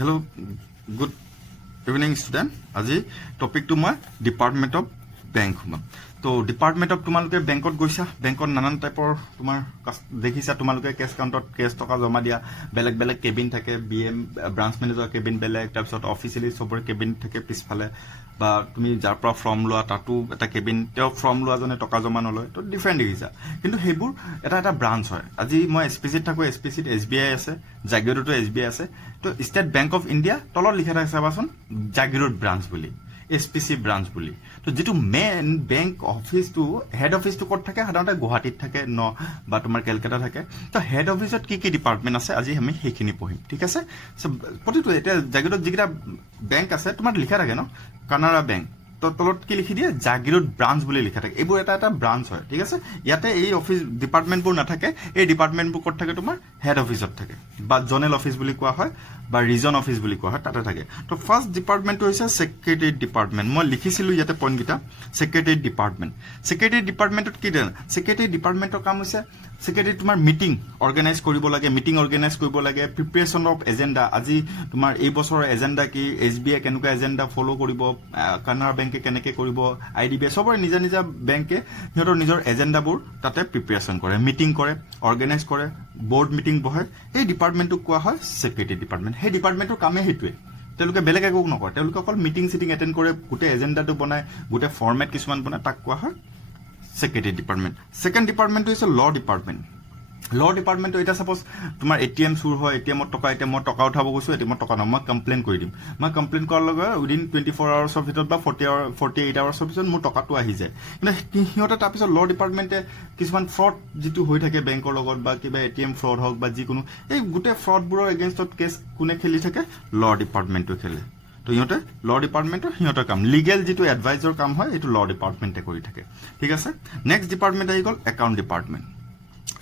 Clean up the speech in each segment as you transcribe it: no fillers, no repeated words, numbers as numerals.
Hello, good evening student. আজি টপিকটো মই ডিপাৰ্টমেন্ট অফ বেংক হম। তো ডিপাৰ্টমেন্ট অফ তোমালোকে বেংকত গৈছা, বেংকত নানান টাইপৰ তোমাৰ দেখিছা, তোমালোকে কেছ কাউণ্টত কেছ টকা জমা দিয়া, বেলেগ বেলেগ কেবিন থাকে, বিএম ব্ৰাঞ্চ মেনেজাৰ কেবিন বেলেগ, তাৰপিছত অফিচিয়েলি চবৰে কেবিন থাকে পিছফালে, বা তুমি যাৰ পৰা ফৰ্ম লোৱা তাতো এটা কেবিন, তেওঁ ফৰ্ম লোৱাজনে টকা জমা নলয়, তো ডিফাৰেণ্ট দেখিছা। কিন্তু সেইবোৰ এটা এটা ব্ৰাঞ্চ হয়। আজি মই এছপিচিত থাকোঁ, এছপিচিত SBI আছে, জাগিৰোডতো SBI আছে। তো ষ্টেট বেংক অফ ইণ্ডিয়া তলত লিখা থাকে চাবাচোন, জাগিৰোড ব্ৰাঞ্চ বুলি, SPC ব্ৰাঞ্চ বুলি। তো যিটো মেইন বেংক অফিচটো, হেড অফিচটো ক'ত থাকে? সাধাৰণতে গুৱাহাটীত থাকে বা তোমাৰ কেলকাতা থাকে। তো হেড অফিচত কি কি ডিপাৰ্টমেণ্ট আছে আজি আমি সেইখিনি পঢ়িম, ঠিক আছে। প্ৰতিটো এতিয়া জাগিৰোডত যিকেইটা বেংক আছে তোমাৰ লিখা থাকে ন, কানাড়া বেংক, তো তলত কি লিখি দিয়ে? জাগিৰোড ব্ৰাঞ্চ বুলি লিখা থাকে। এইবোৰ এটা এটা ব্ৰাঞ্চ হয়, ঠিক আছে। ইয়াতে এই অফিচ ডিপাৰ্টমেণ্টবোৰ নাথাকে। এই ডিপাৰ্টমেণ্টবোৰ ক'ত থাকে? তোমাৰ হেড অফিচত থাকে, বা জনেল অফিচ বুলি কোৱা হয়, বা ৰিজন অফিচ বুলি কোৱা হয়, তাতে থাকে। তো ফাৰ্ষ্ট ডিপাৰ্টমেণ্টটো হৈছে ছেক্ৰেটেৰিয়েট ডিপাৰ্টমেণ্ট। মই লিখিছিলোঁ ইয়াতে পইণ্টকেইটা, ছেক্ৰেটেৰিয়েট ডিপাৰ্টমেণ্ট। ছেক্ৰেটেৰিয়েট ডিপাৰ্টমেণ্টত কি দিয়ে? ছেক্ৰেটেৰিয়েট ডিপাৰ্টমেণ্টৰ কাম হৈছে ছেক্ৰেটেৰিয়েট তোমাৰ মিটিং অৰ্গেনাইজ কৰিব লাগে, মিটিং অৰ্গেনাইজ কৰিব লাগে, প্ৰিপেৰেশ্যন অফ এজেণ্ডা। আজি তোমাৰ এই বছৰৰ এজেণ্ডা কি, SBI কেনেকুৱা এজেণ্ডা ফ'ল' কৰিব, কানাড়া বেংকে কেনেকৈ কৰিব, IDBI, চবৰে নিজা নিজা বেংকে সিহঁতৰ নিজৰ এজেণ্ডাবোৰ তাতে প্ৰিপেৰেশ্যন কৰে, মিটিং কৰে, অৰ্গেনাইজ কৰে, বৰ্ড মিটিং বহে। এই ডিপাৰ্টমেণ্টটোক কোৱা হয় ছেক্ৰেটেৰিয়েট ডিপাৰ্টমেণ্ট। সেই ডিপাৰ্টমেণ্টৰ কামেই সেইটোৱে। তেওঁলোকে বেলেগ একো নকৰে, তেওঁলোকে অকল মিটিং চিটিং এটেণ্ড কৰে, গোটেই এজেণ্ডাটো বনায়, গোটেই ফৰ্মেট কিছুমান বনায়, তাক কোৱা হয় ছেক্ৰেটেৰিয়েট ডিপাৰ্টমেণ্ট। ছেকেণ্ড ডিপাৰ্টমেণ্টটো হৈছে ল ডিপাৰ্টমেণ্ট। ল ডিপাৰ্টমেণ্টটো এতিয়া ছাপ'জ তোমাৰ ATM চুৰ হয়, ATMত টকা, এতিয়া মই টকা উঠাব গৈছোঁ, ATMত টকা নহয়, মই কমপ্লেইন কৰি দিম। মই কমপ্লেইন কৰাৰ লগে উইদিন 24 আৱাৰ্ছৰ ভিতৰত বা 48 আৱাৰ্ছৰ পিছত মোৰ টকাটো আহি যায়। কিন্তু সিহঁতে তাৰপিছত ল ডিপাৰ্টমেণ্টে কিছুমান ফ্ৰড যিটো হৈ থাকে বেংকৰ লগত, বা কিবা ATM ফ্ৰড হওক বা যিকোনো, এই গোটেই ফ্ৰডবোৰৰ এগেইনষ্টত কেছ কোনে খেলি থাকে? ল ডিপাৰ্টমেণ্টটো খেলে। তো সিহঁতে ল ডিপাৰ্টমেণ্টৰ সিহঁতৰ কাম, লিগেল যিটো এডভাইজৰ কাম হয়, এইটো ল ডিপাৰ্টমেণ্টে কৰি থাকে, ঠিক আছে। নেক্সট ডিপাৰ্টমেণ্ট আহি গ'ল একাউণ্ট ডিপাৰ্টমেণ্ট।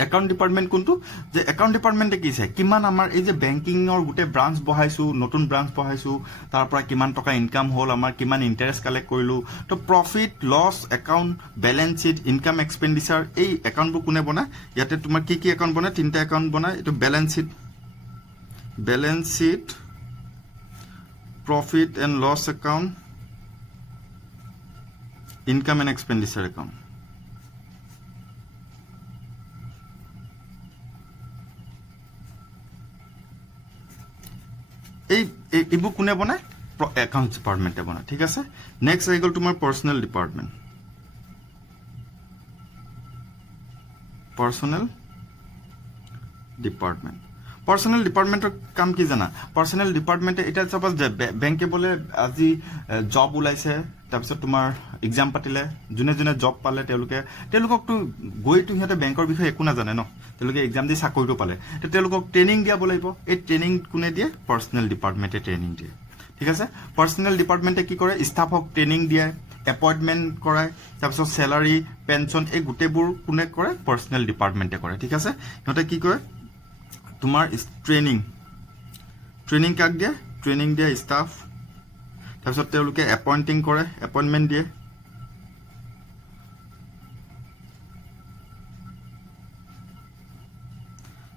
একাউণ্ট ডিপাৰ্টমেণ্ট কোনটো? যে একাউণ্ট ডিপাৰ্টমেণ্টে কি চায়, কিমান আমাৰ এই যে বেংকিঙৰ গোটেই ব্ৰাঞ্চ বহাইছোঁ, নতুন ব্ৰাঞ্চ বহাইছোঁ, তাৰ পৰা কিমান টকা ইনকাম হ'ল, আমাৰ কিমান ইণ্টাৰেষ্ট কালেক্ট কৰিলোঁ। তো profit loss account, balance sheet, income expenditure, এই একাউণ্টবোৰ কোনে বনায়? ইয়াতে তোমাৰ কি কি একাউণ্ট বনায়? 3টা একাউণ্ট বনায়। এইটো balance sheet, profit and loss account, income and expenditure account. এইবোৰ কোনে বনায়? একাউণ্ট ডিপাৰ্টমেণ্টে বনায়, ঠিক আছে। নেক্সট আহি গ'ল তোমাৰ পাৰ্চনেল ডিপাৰ্টমেণ্ট। পাৰ্চনেল ডিপাৰ্টমেণ্টৰ কাম কি জানা? পাৰ্চনেল ডিপাৰ্টমেণ্টে এতিয়া চাপ'জ বেংকে বোলে আজি জব ওলাইছে, তাৰপিছত তোমাৰ এক্সাম পাতিলে, যোনে যোনে জব পালে তেওঁলোককতো গৈতো সিহঁতে বেংকৰ বিষয়ে একো নাজানে ন, তেওঁলোকে এক্সাম দি চাকৰিটো পালে, তো তেওঁলোকক ট্ৰেইনিং দিয়াব লাগিব। এই ট্ৰেইনিং কোনে দিয়ে? পাৰ্চনেল ডিপাৰ্টমেণ্টে ট্ৰেইনিং দিয়ে, ঠিক আছে। পাৰ্চনেল ডিপাৰ্টমেণ্টে কি কৰে? ষ্টাফক ট্ৰেইনিং দিয়ে, এপইণ্টমেণ্ট কৰায়, তাৰপিছত চেলাৰী, পেঞ্চন, এই গোটেইবোৰ কোনে কৰে? পাৰ্চনেল ডিপাৰ্টমেণ্টে কৰে, ঠিক আছে। সিহঁতে কি কৰে? তোমাৰ ট্ৰেইনিং কাক দিয়ে? ট্ৰেইনিং দিয়ে ষ্টাফ, তাৰপিছত তেওঁলোকে এপইণ্টিং কৰে, এপইণ্টমেণ্ট দিয়ে,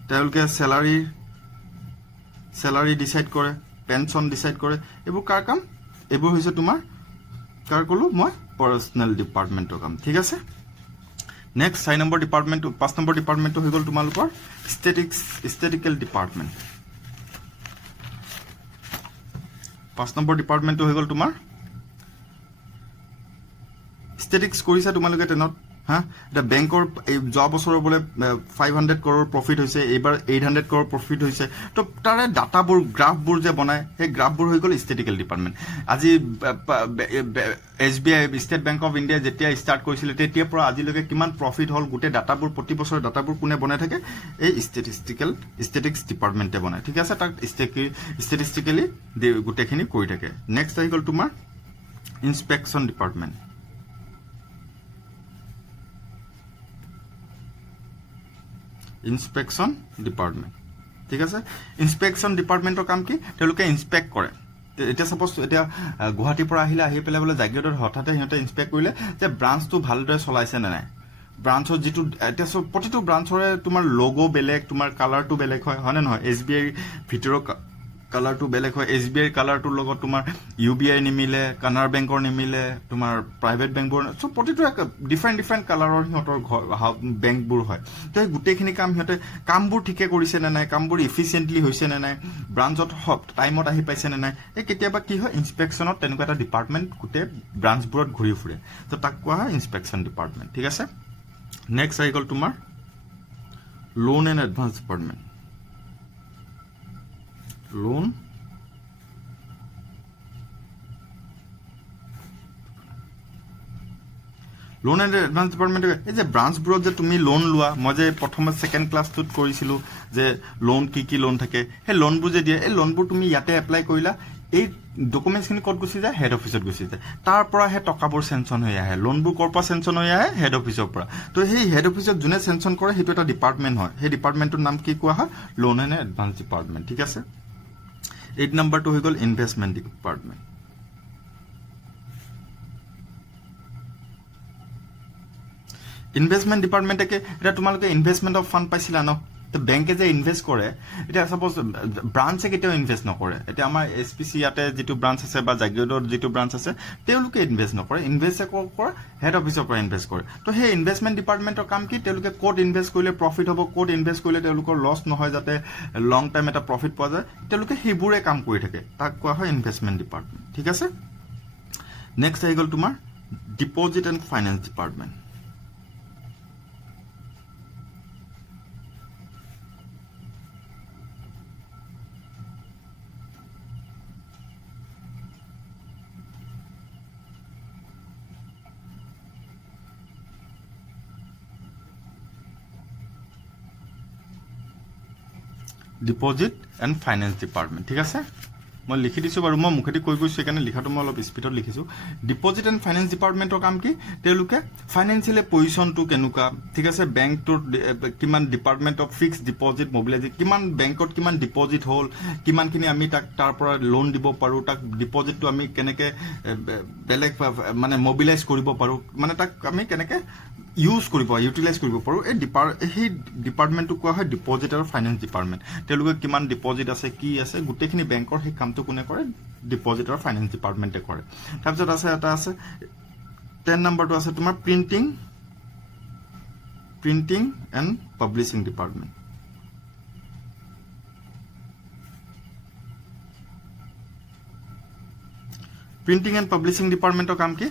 তেওঁলোকে চেলাৰী ডিচাইড কৰে, পেঞ্চন ডিচাইড কৰে। এইবোৰ কাৰ কাম? এইবোৰ হৈছে তোমাৰ কাৰ ক'লোঁ মই? পাৰ্চনেল ডিপাৰ্টমেণ্টৰ কাম, ঠিক আছে। নেক্সট 5 নম্বৰ ডিপাৰ্টমেণ্টটো হৈ গ'ল তোমালোকৰ ষ্টেটিষ্টিকেল ডিপাৰ্টমেণ্ট। 5 নম্বৰ ডিপাৰ্টমেণ্টটো হৈ গ'ল তোমাৰ ষ্টেটিক্স। কৰিছা তোমালোকে 10ত, হা? এতিয়া বেংকৰ এই যোৱা বছৰৰ বোলে 500 কৰোৰ প্ৰফিট হৈছে, এইবাৰ 800 কৰোৰ প্ৰফিট হৈছে। তো তাৰে ডাটাবোৰ, গ্ৰাফবোৰ যে বনায়, সেই গ্ৰাফবোৰ হৈ গ'ল ষ্টেটিষ্টিকেল ডিপাৰ্টমেণ্ট। আজি SBI, state bank of India যেতিয়া ষ্টাৰ্ট কৰিছিলে, তেতিয়াৰ পৰা আজিলৈকে কিমান প্ৰফিট হ'ল, গোটেই ডাটাবোৰ, প্ৰতি বছৰৰ ডাটাবোৰ কোনে বনাই থাকে? এই ষ্টেটিক্স ডিপাৰ্টমেণ্টে বনায়, ঠিক আছে। তাক ষ্টেটিষ্টিকেলি গোটেইখিনি কৰি থাকে। নেক্সট আহি গ'ল তোমাৰ ইনস্পেকশ্যন ডিপাৰ্টমেণ্ট। ইনস্পেকশ্যন ডিপাৰ্টমেণ্ট, ঠিক আছে। ইনস্পেকশ্যন ডিপাৰ্টমেণ্টৰ কাম কি? তেওঁলোকে ইনস্পেক্ট কৰে। এতিয়া ছাপ'জ এতিয়া গুৱাহাটীৰ পৰা আহি পেলাই বোলে জাগিৰোডত হঠাতে সিহঁতে ইনস্পেক্ট কৰিলে যে ব্ৰাঞ্চটো ভালদৰে চলাইছে নে নাই। ব্ৰাঞ্চৰ যিটো এতিয়া প্ৰতিটো ব্ৰাঞ্চৰে তোমাৰ লগো বেলেগ, তোমাৰ কালাৰটো বেলেগ হয় নে নহয়? SBI ভিতৰৰ কালাৰটো বেলেগ হয় SBI কালাৰটোৰ লগত তোমাৰ UBI নিমিলে কানাড়া বেংকৰ নিমিলে তোমাৰ প্ৰাইভেট বেংকবোৰ সব প্ৰতিটো ডিফাৰেণ্ট কালাৰৰ সিহঁতৰ বেংকবোৰ হয় তো এই গোটেইখিনি কাম সিহঁতে কামবোৰ ঠিকে কৰিছে নে নাই কামবোৰ ইফিচিয়েণ্টলি হৈছে নে নাই ব্ৰাঞ্চত টাইমত আহি পাইছে নে নাই এই কেতিয়াবা কি হয় ইনস্পেকশ্যনত তেনেকুৱা এটা ডিপাৰ্টমেণ্ট গোটেই ব্ৰাঞ্চবোৰত ঘূৰি ফুৰে তো তাক কোৱা হয় ইনস্পেকশ্যন ডিপাৰ্টমেণ্ট ঠিক আছে নেক্সট আহি গ'ল তোমাৰ loan and advance department loan and advance department এই যে ব্ৰাঞ্চবোৰত যে তুমি লোন লোৱা মই যে প্ৰথমে ছেকেণ্ড ক্লাছটোত কৰিছিলোঁ যে লোন কি লোন থাকে সেই লোনবোৰ যে দিয়ে এই লোনবোৰ তুমি ইয়াতে এপ্লাই কৰিলা এই ডকুমেণ্টছখিনি ক'ত গুচি যায় হেড অফিচত গুচি যায় তাৰ পৰা সেই টকাবোৰ চেংচন হৈ আহে লোনবোৰ ক'ৰ পৰা চেংচন হৈ আহে হেড অফিচৰ পৰা তো সেই হেড অফিচত যোনে চেংচন কৰে সেইটো এটা ডিপাৰ্টমেণ্ট হয় সেই ডিপাৰ্টমেণ্টটোৰ নাম কি কোৱা হয় লোন এণ্ড এডভান্স ডিপাৰ্টমেণ্ট ঠিক আছে 8 নম্বৰটো হৈ গ'ল ইনভেষ্টমেণ্ট ডিপাৰ্টমেণ্ট ইনভেষ্টমেণ্ট ডিপাৰ্টমেণ্টকে এতিয়া তোমালোকে ইনভেষ্টমেণ্ট অফ ফাণ্ড পাইছিলা ন তো বেংকে যে ইনভেষ্ট কৰে এতিয়া সাপোজ ব্ৰাঞ্চে কেতিয়াও ইনভেষ্ট নকৰে এতিয়া আমাৰ SPC ইয়াতে যিটো ব্ৰাঞ্চ আছে বা জাগিৰোডৰ যিটো ব্ৰাঞ্চ আছে তেওঁলোকে ইনভেষ্ট নকৰে ইনভেষ্ট কৰে হেড অফিচৰ পৰা ইনভেষ্ট কৰে তো সেই ইনভেষ্টমেণ্ট ডিপাৰ্টমেণ্টৰ কাম কি তেওঁলোকে ক'ত ইনভেষ্ট কৰিলে প্ৰফিট হ'ব ক'ত ইনভেষ্ট কৰিলে তেওঁলোকৰ লছ নহয় যাতে লং টাইম এটা প্ৰফিট পোৱা যায় তেওঁলোকে সেইবোৰে কাম কৰি থাকে তাক কোৱা হয় ইনভেষ্টমেণ্ট ডিপাৰ্টমেণ্ট ঠিক আছে নেক্সট আহি গ'ল তোমাৰ deposit and finance department deposit and finance department ঠিক আছে মই লিখি দিছোঁ বাৰু মই মুখেদি কৈ গৈছোঁ সেইকাৰণে লিখাটো মই অলপ স্পীডত লিখিছোঁ ডিপ'জিট এণ্ড ফাইনেন্স ডিপাৰ্টমেণ্টৰ কাম কি তেওঁলোকে ফাইনেন্সিয়েলি পজিশ্যনটো কেনেকুৱা ঠিক আছে বেংকটোৰ কিমান ডিপাৰ্টমেণ্ট অফ ফিক্সড ডিপ'জিট মবিলাইজিং কিমান বেংকত কিমান ডিপ'জিট হ'ল কিমানখিনি আমি তাক তাৰ পৰা লোন দিব পাৰোঁ তাক ডিপ'জিটটো আমি কেনেকৈ বেলেগ মানে মবিলাইজ কৰিব পাৰোঁ মানে তাক আমি কেনেকৈ ইউটিলাইজ কৰিব পাৰোঁ সেই ডিপাৰ্টমেণ্টটো কোৱা হয় ডিপ'জিট আৰু ফাইনেন্স ডিপাৰ্টমেণ্ট তেওঁলোকে কিমান ডিপ'জিট আছে কি আছে গোটেইখিনি বেংকৰ সেই কামটো কোনে কৰে ডিপ'জিট আৰু ফাইনেন্স ডিপাৰ্টমেণ্টে কৰে তাৰপিছত এটা আছে 10 নম্বৰটো আছে তোমাৰ printing and publishing department printing and publishing ডিপাৰ্টমেণ্টৰ কাম কি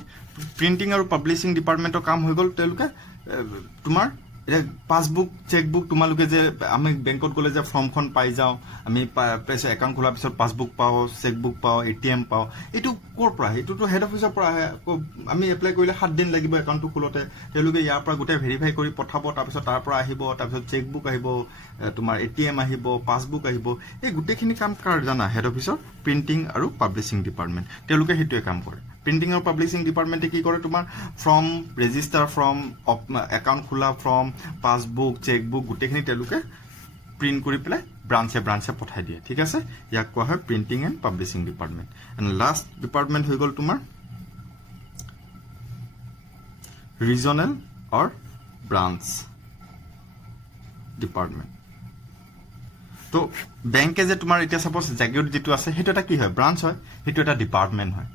প্ৰিণ্টিং আৰু পাব্লিছিং ডিপাৰ্টমেণ্টৰ কাম হৈ গ'ল তেওঁলোকে তোমাৰ এতিয়া পাছবুক চেকবুক তোমালোকে যে আমি বেংকত গ'লে যে ফৰ্মখন পাই যাওঁ আমি একাউণ্ট খোলাৰ পিছত পাছবুক পাওঁ চেকবুক পাওঁ ATM পাওঁ এইটো ক'ৰ পৰা এইটোতো হেড অফিচৰ পৰা আহে আমি এপ্লাই কৰিলে 7 দিন লাগিব একাউণ্টটো খোলোতে তেওঁলোকে ইয়াৰ পৰা গোটেই ভেৰিফাই কৰি পঠাব তাৰপিছত তাৰ পৰা আহিব তাৰপিছত চেকবুক আহিব তোমাৰ ATM আহিব পাছবুক আহিব এই গোটেইখিনি কাম কাৰ জানা হেড অফিচৰ প্ৰিণ্টিং আৰু পাব্লিছিং ডিপাৰ্টমেণ্ট তেওঁলোকে সেইটোৱে কাম কৰে প্ৰিণ্টিং আৰু পাব্লিছিং ডিপাৰ্টমেণ্টে কি কৰে তোমাৰ ফৰ্ম ৰেজিষ্টাৰ ফৰ্ম একাউণ্ট খোলা ফৰ্ম পাছবুক চেকবুক গোটেইখিনি তেওঁলোকে প্ৰিণ্ট কৰি পেলাই ব্ৰাঞ্চে পঠাই দিয়ে ঠিক আছে ইয়াক কোৱা হয় printing and publishing department and last department হৈ গ'ল তোমাৰ ৰিজনেল অৰ ব্ৰাঞ্চ ডিপাৰ্টমেণ্ট তো বেংকে যে তোমাৰ এতিয়া সাপোজ জাগিৰোড যিটো আছে সেইটো এটা কি হয় ব্ৰাঞ্চ হয় সেইটো এটা ডিপাৰ্টমেণ্ট হয়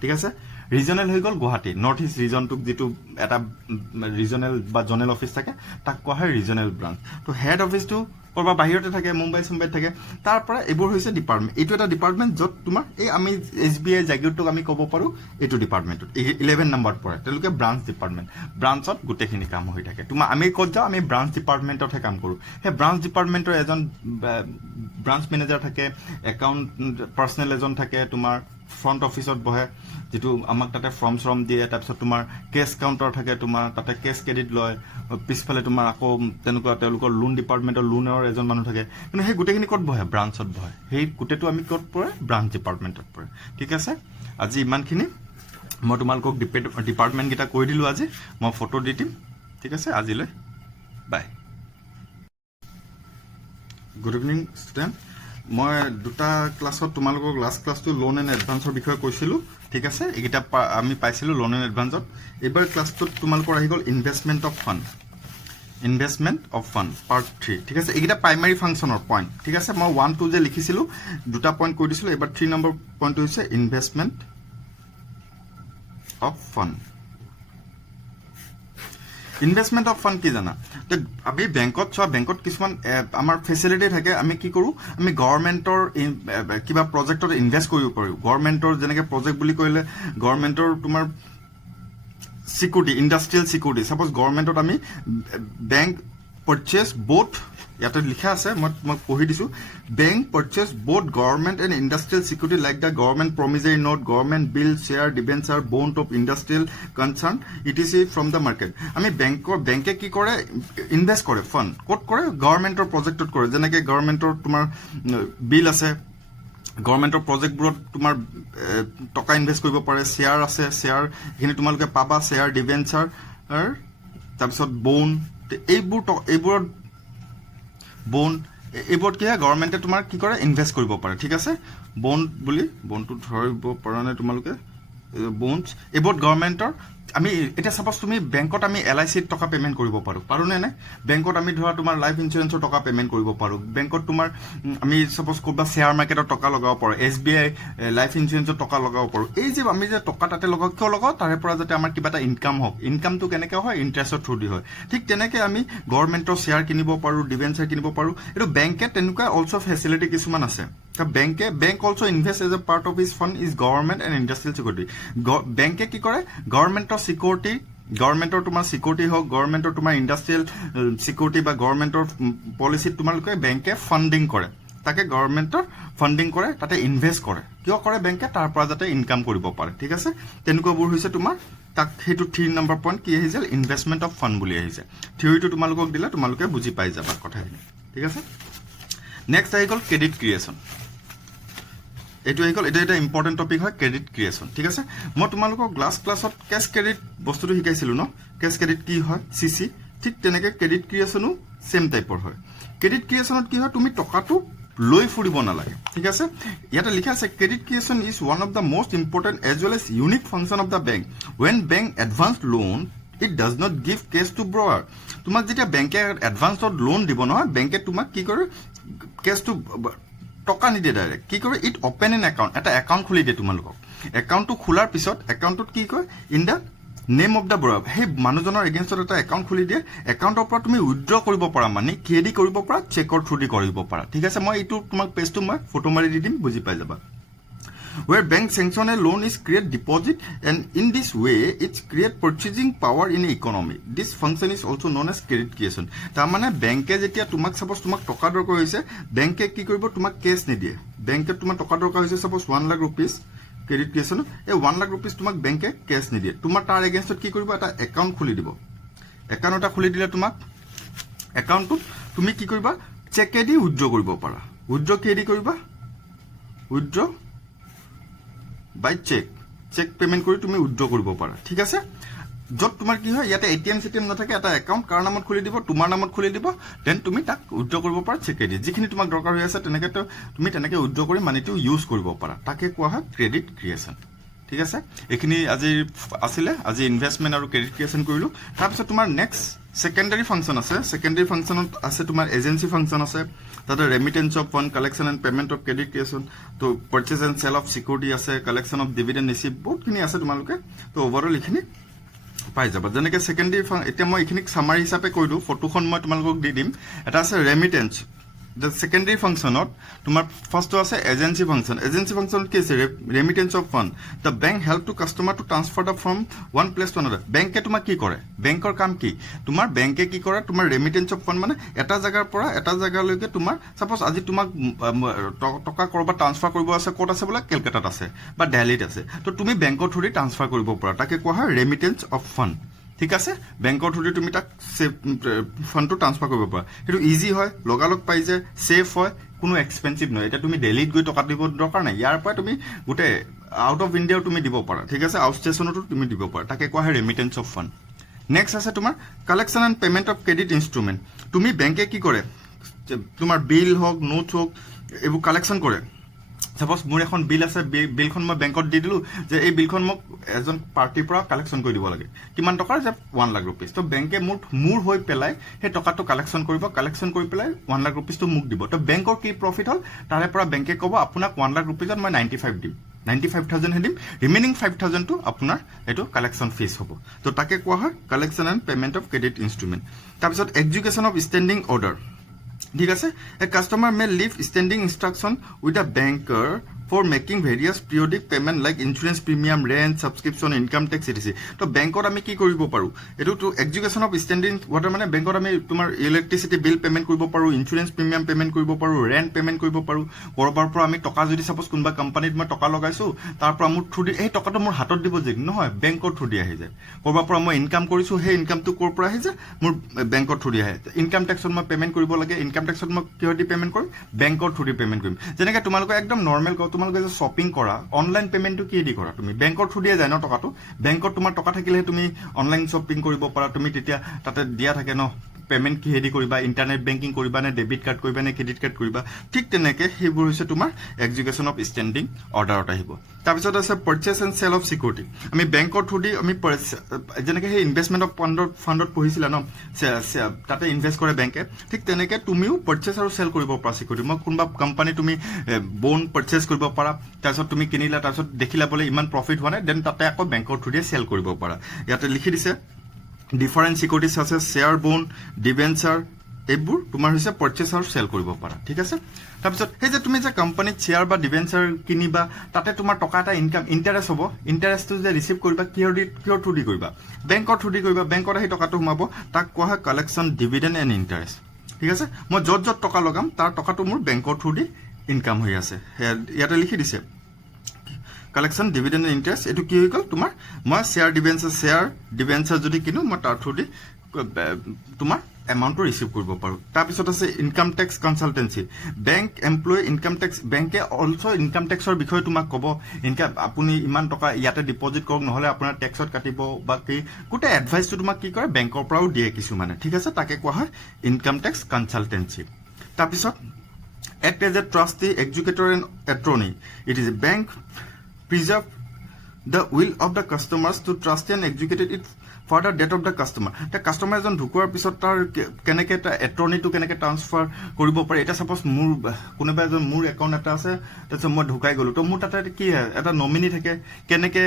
ঠিক আছে ৰিজনেল হৈ গ'ল গুৱাহাটী নৰ্থ ইষ্ট ৰিজনটোক যিটো এটা ৰিজনেল বা জনেল অফিচ থাকে তাক কোৱা হয় ৰিজনেল ব্ৰাঞ্চ তো হেড অফিচটো ক'ৰবাত বাহিৰতে থাকে মুম্বাইত থাকে তাৰ পৰা এইবোৰ হৈছে ডিপাৰ্টমেণ্ট এইটো এটা ডিপাৰ্টমেণ্ট য'ত তোমাৰ এই আমি SBI জাগিৰোডটোক আমি ক'ব পাৰোঁ এইটো ডিপাৰ্টমেণ্টত 11 নম্বৰত পৰে তেওঁলোকে ব্ৰাঞ্চ ডিপাৰ্টমেণ্ট ব্ৰাঞ্চত গোটেইখিনি কাম হৈ থাকে তোমাৰ আমি ক'ত যাওঁ আমি ব্ৰাঞ্চ ডিপাৰ্টমেণ্টতহে কাম কৰোঁ সেই ব্ৰাঞ্চ ডিপাৰ্টমেণ্টৰ এজন ব্ৰাঞ্চ মেনেজাৰ থাকে একাউণ্ট পাৰ্চনেল এজন থাকে তোমাৰ ফ্ৰণ্ট অফিচত বহে যিটো আমাক তাতে ফৰ্ম চৰ্ম দিয়ে তাৰপিছত তোমাৰ কেছ কাউণ্টাৰ থাকে তোমাৰ তাতে কেছ ক্ৰেডিট লয় পিছফালে তোমাৰ আকৌ তেনেকুৱা তেওঁলোকৰ লোন ডিপাৰ্টমেণ্টৰ লোনৰ এজন মানুহ থাকে কিন্তু সেই গোটেইখিনি ক'ত বহে ব্ৰাঞ্চত বহে সেই গোটেইটো আমি ক'ত পৰে ব্ৰাঞ্চ ডিপাৰ্টমেণ্টত পৰে ঠিক আছে আজি ইমানখিনি মই তোমালোকক ডিপাৰ্টমেণ্টকেইটা কৈ দিলোঁ আজি মই ফটো দি দিম ঠিক আছে আজিলৈ বাই গুড ইভিনিং ষ্টুডেণ্ট মই দুটা ক্লাছত তোমালোকক লাষ্ট ক্লাছটো লোন এণ্ড এডভান্সৰ বিষয়ে কৈছিলোঁ ঠিক আছে এইকেইটা আমি পাইছিলোঁ লোন এণ্ড এডভান্সত এইবাৰ ক্লাছটোত তোমালোকৰ আহি গ'ল investment of fund investment of fund part 3 ঠিক আছে এইকেইটা প্ৰাইমাৰী ফাংচনৰ পইণ্ট ঠিক আছে মই 1 2 যে লিখিছিলোঁ দুটা পইণ্ট কৈ দিছিলোঁ এবাৰ 3 নম্বৰ পইণ্টটো হৈছে investment of fund investment of fund কি জানা তো আমি বেংকত চোৱা বেংকত কিছুমান আমাৰ ফেচিলিটি থাকে আমি কি কৰোঁ আমি গভৰ্ণমেণ্টৰ কিবা প্ৰজেক্টত ইনভেষ্ট কৰিব পাৰোঁ গভৰ্ণমেণ্টৰ যেনেকৈ প্ৰজেক্ট বুলি ক'লে গভৰ্ণমেণ্টৰ তোমাৰ সিকিউৰিটি ইণ্ডাষ্ট্ৰিয়েল সিকিউৰিটি সাপোজ গভৰ্ণমেণ্টত আমি বেংক পাৰ্চেজ বোথ ইয়াতে লিখা আছে মই পঢ়ি দিছোঁ bank purchase both government and industrial security like the government promissory note government bill share debenture bond of industrial concern etc from the market আমি বেংকে কি কৰে ইনভেষ্ট কৰে ফাণ্ড ক'ত কৰে গভৰ্ণমেণ্টৰ প্ৰজেক্টত কৰে যেনেকৈ গভৰ্ণমেণ্টৰ তোমাৰ বিল আছে গভৰ্ণমেণ্টৰ প্ৰজেক্টবোৰত তোমাৰ টকা ইনভেষ্ট কৰিব পাৰে শ্বেয়াৰ আছে শ্বেয়াৰ এইখিনি তোমালোকে পাবা শ্বেয়াৰ ডিবেঞ্চাৰ তাৰপিছত বণ্ড এইবোৰত বণ্ড এইবোৰত কি হয় গভৰ্ণমেণ্টে তোমাৰ কি কৰে ইনভেষ্ট কৰিব পাৰে ঠিক আছে বণ্ড বুলি বণ্ডটো ধৰিব পৰা নাই তোমালোকে বণ্ডছ এইবোৰত গভৰ্ণমেণ্টৰ আমি এতিয়া সাপোজ তুমি বেংকত আমি LICত টকা পেমেণ্ট কৰিব পাৰোঁ নে বেংকত আমি ধৰা তোমাৰ লাইফ ইঞ্চুৰেঞ্চৰ টকা পেমেণ্ট কৰিব পাৰোঁ বেংকত তোমাৰ আমি সাপোজ ক'ৰবাত শ্বেয়াৰ মাৰ্কেটত টকা লগাব পাৰোঁ SBI লাইফ ইঞ্চুৰেঞ্চৰ টকা লগাব পাৰোঁ এই যে আমি যে টকা তাতে লগাওঁ কিয় লগাওঁ তাৰে পৰা যাতে আমাৰ কিবা এটা ইনকাম হওক ইনকামটো কেনেকৈ হয় ইণ্টাৰেষ্টৰ থ্ৰু দি হয় ঠিক তেনেকৈ আমি গভৰ্ণমেণ্টৰ শ্বেয়াৰ কিনিব পাৰোঁ ডিবেঞ্চাৰ কিনিব পাৰোঁ এইটো বেংকে তেনেকুৱা অলছ' ফেচিলিটি কিছুমান আছে bank also' invest as a part of his fund is government and industrial security বেংকে কি কৰে গভৰ্ণমেণ্টৰ সিকিউৰিটি গভৰ্ণমেণ্টৰ তোমাৰ সিকিউৰিটি হওক গভৰ্ণমেণ্টৰ তোমাৰ ইণ্ডাষ্ট্ৰিয়েল সিকিউৰিটি বা গভৰ্ণমেণ্টৰ পলিচিত তোমালোকে বেংকে ফাণ্ডিং কৰে তাকে গভৰ্ণমেণ্টৰ ফাণ্ডিং কৰে তাতে ইনভেষ্ট কৰে কিয় কৰে বেংকে তাৰ পৰা যাতে ইনকাম কৰিব পাৰে ঠিক আছে তেনেকুৱাবোৰ হৈছে তোমাৰ তাক সেইটো 3 নম্বৰ পইণ্ট কি আহিছে ইনভেষ্টমেণ্ট অফ ফাণ্ড বুলি আহিছে থিয়ৰিটো তোমালোকক দিলে তোমালোকে বুজি পাই যাবা কথাখিনি ঠিক আছে নেক্সট আহি গ'ল ক্ৰেডিট ক্ৰিয়েশ্যন এইটো আহি গ'ল এইটো এটা ইম্পৰ্টেণ্ট টপিক হয় ক্ৰেডিট ক্ৰিয়েশ্যন ঠিক আছে মই তোমালোকক লাষ্ট ক্লাছত কেছ ক্ৰেডিট বস্তুটো শিকাইছিলোঁ ন কেছ ক্ৰেডিট কি হয় CC ঠিক তেনেকৈ ক্ৰেডিট ক্ৰিয়েশ্যনো ছেম টাইপৰ হয় ক্ৰেডিট ক্ৰিয়েশ্যনত কি হয় তুমি টকাটো লৈ ফুৰিব নালাগে ঠিক আছে ইয়াতে লিখা আছে credit creation is one of the most important as well as unique function of the bank when bank advance loan it does not give cash to borrower তোমাক যেতিয়া বেংকে এডভান্সত লোন দিব নহয় বেংকে তোমাক কি কৰে কেছটো টকা নিদিয়ে ডাইৰেক্ট কি কৰে ইট অপেন এন একাউণ্ট এটা একাউণ্ট খুলি দিয়ে তোমালোকক একাউণ্টটো খোলাৰ পিছত একাউণ্টত কি কয় in the name of the borrower সেই মানুহজনৰ এগেইনষ্টত এটা একাউণ্ট খুলি দিয়ে একাউণ্টৰ পৰা তুমি উইথড্ৰ কৰিব পাৰা মানে কিহেদি কৰিব পাৰা চেকৰ থ্ৰু দি কৰিব পাৰা ঠিক আছে মই এইটো তোমাক পেজটো মই ফটো মাৰি দি দিম বুজি পাই যাবা where bank sanction a loan is create deposit and in this way it's create purchasing power in economy this function is also known as credit creation ta mane bank jetia tumak suppose tumak toka dorkar hoise bank ki koribo tumak cash nidiye bank tumak toka dorkar hoise suppose 1 lakh rupees credit creation e 1 lakh rupees tumak bank cash nidiye tumar tar against ki koribo eta account khuli dibo account eta khuli dile tumak account tu tumi ki koriba check e di withdraw koribo para withdraw ke di koriba withdraw by check payment কৰি তুমি withdraw কৰিব পাৰা ঠিক আছে য'ত তোমাৰ কি হয় ইয়াতে ATM নাথাকে এটা একাউণ্ট কাৰ নামত খুলি দিব তোমাৰ নামত খুলি দিব দেন তুমি তাক উইথড্ৰ কৰিব পাৰা চেকেদি যিখিনি তোমাক দৰকাৰ হৈ আছে তেনেকৈ তুমি তেনেকৈ উইথড্ৰ কৰি মানিটো ইউজ কৰিব পাৰা তাকে কোৱা হয় ক্ৰেডিট ক্ৰিয়েশ্যন ঠিক আছে এইখিনি আজি আছিলে আজি ইনভেষ্টমেণ্ট আৰু ক্ৰেডিট ক্ৰিয়েশ্যন কৰিলোঁ তাৰপিছত তোমাৰ নেক্সট সেকেন্ডাৰী ফাংচন আছে সেকেন্ডাৰী ফাংচনত আছে তোমাৰ এজেন্সি ফাংচন আছে তাতে remittance of fund collection and payment of credit creation তো purchase and sale of security আছে কালেকশ্যন অফ ডিভিডেণ্ড ৰিচিভ বহুতখিনি আছে তোমালোকে তো ওভাৰঅল এইখিনি পাই যাবা যেনেকৈ সেকেন্ডাৰী এতিয়া মই এইখিনিক চামাৰি হিচাপে কৈ দিওঁ ফটোখন মই তোমালোকক দি দিম এটা আছে remittance The secondary function not tomar first was agency function case remittance of fund the bank help to customer to transfer the from one place to another bank ke tuma ki kore banker kam ki tumar bank ke ki kore tumar remittance of fund mane eta jagar pora eta jaga loike tumar suppose aji tumak toka korba transfer koribo ase kot ase bola Kolkata ase ba Delhi ase to tumi bank through transfer koribo pora take koa hoy remittance of fund ঠিক আছে বেংকৰ through the তুমি তাক ফাণ্ডটো transfer কৰিব পাৰা সেইটো easy হয় লগালগ পাই যায় সেফ হয় কোনো এক্সপেন্সিভ নহয় এটা তুমি দিল্লীত গৈ টকা দিব দৰকাৰ নাই ইয়াৰ পৰা তুমি গোটে আউট অফ ইণ্ডিয়াও তুমি দিব পাৰা ঠিক আছে আউট ষ্টেচনতো তুমি দিব পাৰা তাকে কোৱা হয় ৰেমিটেন্স অফ ফাণ্ড নেক্সট আছে তোমাৰ collection and payment of credit instrument তুমি বেংকে কি কৰে তোমাৰ বিল হওক নোটছ হওক এইবোৰ কালেকশ্যন কৰে সাপোজ মোৰ এখন বিল আছে বিলখন মই বেংকত দি দিলোঁ যে এই বিলখন মোক এজন পাৰ্টিৰ পৰা কালেকশ্যন কৰি দিব লাগে কিমান টকাৰ যে 1 লাখ ৰুপিজ তো বেংকে মোৰ হৈ পেলাই সেই টকাটো কালেকশ্যন কৰি পেলাই 1 লাখ ৰুপিজটো মোক দিব তো বেংকৰ কি প্ৰফিট হ'ল তাৰে পৰা বেংকে ক'ব আপোনাক 1 লাখ ৰুপিজত মই 95 দিম 95,000 হে দিম ৰিমেইনিং 5,000 টো আপোনাৰ এইটো কালেকশ্যন ফিজ হ'ব তো তাকে কোৱা হয় collection and payment of credit instrument তাৰপিছত এক্সিকিউশ্যন অফ ষ্টেণ্ডিং অৰ্ডাৰ ঠিক আছে a customer may leave standing instruction with a banker for making various periodic payment like insurance premium, rent, subscription, income tax, etc. তো বেংকত আমি কি কৰিব পাৰো এটো তো এক্সিকিউশ্যন অফ ষ্টেণ্ডিং ওয়াটাৰ মানে বেংকত আমি তোমাৰ ইলেক্ট্ৰিচিটি বিল পেমেন্ট কৰিব পাৰো ইন্সুৰেন্স প্ৰিমিয়াম পেমেন্ট কৰিব পাৰো ৰেন্ট পেমেন্ট কৰিব পাৰো কৰবাৰ পৰা আমি টকা যদি সাপোজ কোনবা কোম্পানীত মই টকা লগাইছো তাৰ পৰা মোৰ থ্ৰু দি এই টকাটো মোৰ হাতত দিব যে নহয় বেংকৰ থ্ৰু দি আহি যায় কৰবাৰ পৰা মই ইনকাম কৰিছো সেই ইনকামটো কৰ পৰা আহি যায় মোৰ বেংকৰ থ্ৰু দি আহে ইনকাম টেক্সত মই পেমেন্ট কৰিব লাগে ইনকাম টেক্সত মই কিহৰ দি পেমেন্ট কৰিম বেংকৰ থ্ৰু দি পেমেন্ট কৰিম যেনেকৈ তোমালোকে একদম নৰ্মেল তোমালোকে যে শ্বপিং কৰা অনলাইন পেমেন্টটো কি দি কৰা তুমি বেংকৰ থ্ৰু দিয়ে যায় ন টকাটো বেংকত তোমাৰ টকা থাকিলে তুমি অনলাইন শ্বপিং কৰিব পাৰা তুমি তেতিয়া তাতে দিয়া থাকে ন পেমেন্ট কি হেদি কৰিবা ইন্টাৰনেট বেংকিং কৰিবা নে ডেবিট কাৰ্ড কৰিবা নে ক্ৰেডিট কাৰ্ড কৰিবা ঠিক তেনেকৈ সেইবোৰ হৈছে তোমাৰ এক্সিকিউশ্যন অফ ষ্টেণ্ডিং অৰ্ডাৰত আহিব তাৰপিছত আছে purchase and sale of security আমি বেংকৰ থ্ৰু দি আমি যেনেকৈ সেই ইনভেষ্টমেণ্ট অফ ফাণ্ডত পঢ়িছিলা ন তাতে ইনভেষ্ট কৰে বেংকে ঠিক তেনেকৈ তুমিও পাৰ্চেজ আৰু চেল কৰিব পাৰা সিকিউৰিটি মই কোনোবা কোম্পানী তুমি বন পাৰ্চেজ কৰিব পাৰা তাৰপিছত তুমি কিনিলা তাৰপিছত দেখিলা বোলে ইমান প্ৰফিট হোৱা নাই দেন তাতে আকৌ বেংকৰ থ্ৰু দিয়ে চেল কৰিব পাৰা ইয়াতে লিখি দিছে ডিফাৰেণ্ট সিকিউৰিটিজ আছে শ্বেয়াৰ বন ডিবেঞ্চাৰ এইবোৰ তোমাৰ হৈছে পাৰ্চেজ আৰু চেল কৰিব পাৰা ঠিক আছে তাৰপিছত সেই যে তুমি যে কোম্পানীত শ্বেয়াৰ বা ডিবেঞ্চাৰ কিনিবা তাতে তোমাৰ টকা এটা ইনকাম ইণ্টাৰেষ্ট হ'ব ইণ্টাৰেষ্টটো যে ৰিচিভ কৰিবা কিহৰ থ্ৰু দি কৰিবা বেংকৰ থ্ৰু দি কৰিবা বেংকত সেই টকাটো সোমাব তাক কোৱা হয় কালেকশ্যন ডিভিডেণ্ড এণ্ড ইণ্টাৰেষ্ট ঠিক আছে মই য'ত টকা লগাম তাৰ টকাটো মোৰ বেংকৰ থ্ৰু দি ইনকাম হৈ আছে ইয়াতে লিখি দিছে কালেকশ্যন ডিভিডেণ্ড এণ্ড ইণ্টাৰেষ্ট এইটো কি হৈ গ'ল তোমাৰ মই শ্বেয়াৰ ডিবেঞ্চাৰ যদি কিনো মই তাৰ থ্ৰু দি তোমাৰ এমাউণ্টটো ৰিচিভ কৰিব পাৰোঁ তাৰপিছত আছে income tax consultancy bank employee income tax বেংকে অলছ' ইনকাম টেক্সৰ বিষয়ে তোমাক ক'ব আপুনি ইমান টকা ইয়াতে ডিপজিট কৰক নহ'লে আপোনাৰ টেক্সত কাটিব বা কি গোটেই এডভাইচটো তোমাক কি কৰে বেংকৰ পৰাও দিয়ে কিছুমানে ঠিক আছে তাকে কোৱা হয় ইনকাম টেক্স কনচালটেঞ্চি তাৰপিছত act as a trustee, executor and attorney. It is a bank preserve the will of the customers to trustee and execute it for the death of the customer. The customer এজন ঢুকুৱাৰ পিছত তাৰ কেনেকৈ এটা এটৰ্নিটো কেনেকৈ transfer কৰিব পাৰে এটা suppose মোৰ কোনোবা এজন মোৰ একাউণ্ট এটা আছে তাৰপিছত মই ঢুকাই গ'লো তো মোৰ তাতে কি এটা নমিনি থাকে কেনেকৈ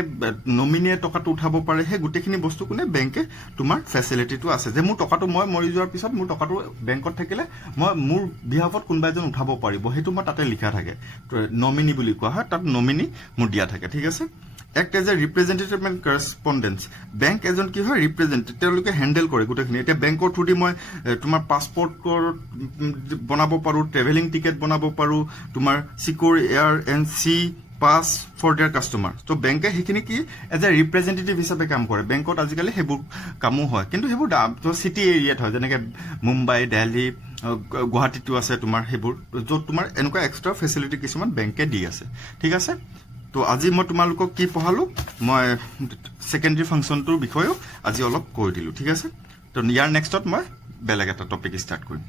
নমিনিয়ে টকাটো উঠাব পাৰে সেই গোটেইখিনি বস্তু কোনে বেংকে তোমাৰ ফেচিলিটিটো আছে যে মোৰ টকাটো মই মৰি যোৱাৰ পিছত মোৰ টকাটো বেংকত থাকিলে মই মোৰ বিহাফত কোনোবা এজন উঠাব পাৰিব সেইটো মই তাতে লিখা থাকে নমিনি বুলি কোৱা হয় তাত নমিনি মোৰ দিয়া থাকে ঠিক আছে act as a representative and correspondence bank এজন কি হয় ৰিপ্ৰেজেন্টেটিভ তেওঁলোকে হ্যান্ডেল কৰে গোটেইখিনি এটা বেংকৰ থ্ৰু দি মই তোমাৰ পাছপৰ্টৰ বনাব পাৰো ট্ৰেভেলিং টিকেট বনাব পাৰো তোমাৰ secure air and sea pass for their customer তো বেংকে সেইখিনি কি এজ এ ৰিপ্ৰেজেন্টেটিভ হিচাপে কাম কৰে বেংকত আজিকালি সেইবোৰ কামো হয় কিন্তু সেইবোৰ চিটি এৰিয়াত হয় যেনেকৈ মুম্বাই দিল্লী গুৱাহাটীতো আছে তোমাৰ সেইবোৰ য'ত তোমাৰ এনেকুৱা এক্সট্ৰা ফেচিলিটি কিছুমান বেংকে দি আছে ঠিক আছে তো আজি মই তোমালোকক কি পঢ়ালো মই সেকেন্ডাৰী ফাংচনটোৰ বিষয়েও আজি অলপ কৈ দিলোঁ ঠিক আছে তো ইয়াৰ নেক্সটত মই বেলেগ এটা টপিক ষ্টাৰ্ট কৰিম